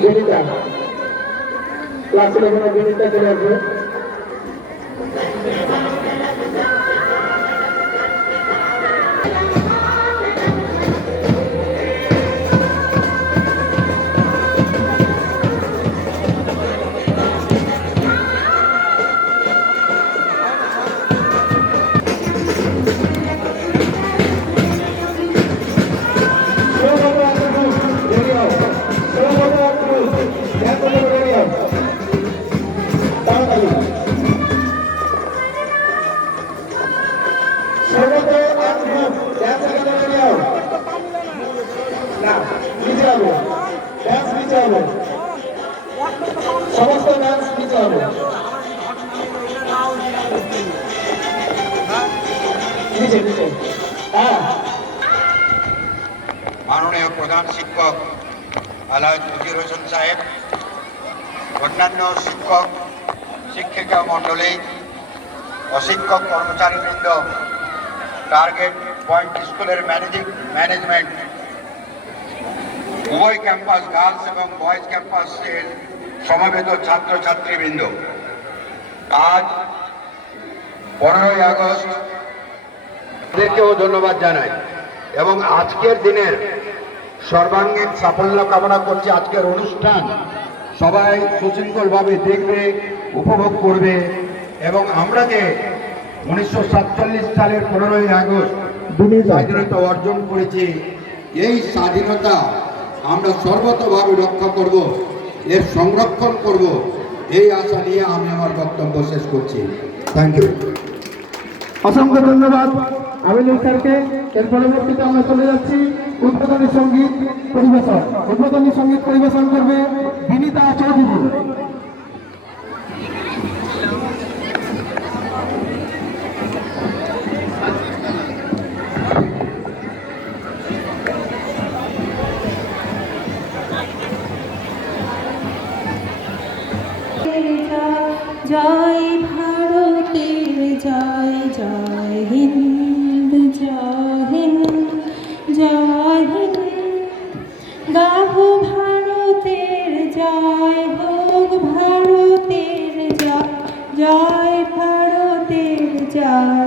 বিনিতা ক্লাসের কোনো বিনিতা চলে আসবে। সমস্ত ডান্স নিতে হবে। মাননীয় প্রধান শিক্ষক আলহাজ মুজির হোসেন সাহেব, অন্যান্য শিক্ষক শিক্ষিকা মণ্ডলী, অশিক্ষক কর্মচারীবৃন্দ, টার্গেট পয়েন্ট স্কুলের ম্যানেজমেন্ট, উভয় ক্যাম্পাস গার্লস এবং বয়েজ ক্যাম্পাসের সমবেত ছাত্রছাত্রীবৃন্দ, আজ 15ই আগস্ট তাদেরকেও ধন্যবাদ জানাই এবং আজকের দিনের সর্বাঙ্গীন সাফল্য কামনা করছি। আজকের অনুষ্ঠান সবাই সুশৃঙ্খলভাবে দেখবে, উপভোগ করবে এবং আমরা যে 1947 সালের 15ই আগস্ট স্বাধীনতা অর্জন করেছি, এই স্বাধীনতা আমরা সর্বতভাবে রক্ষা করব, এর সংরক্ষণ করব, এই আশা নিয়ে আমি আমার বক্তব্য শেষ করছি। Thank you. অসংখ্য ধন্যবাদ আমিনুল স্যারকে। এর পরবর্তীতে আমরা চলে যাচ্ছি উদ্বোধনী সঙ্গীত পরিবেশন। উদ্বোধনী সঙ্গীত পরিবেশন করবে বিনীতা চৌধুরী। জয় ভারতের জয়, জয় হিন্দ, জয় হিন্দ, জয় হিন্দ। গাহো ভারতের জয়, হোক ভারতের জয়, জয় ভারতের জয়।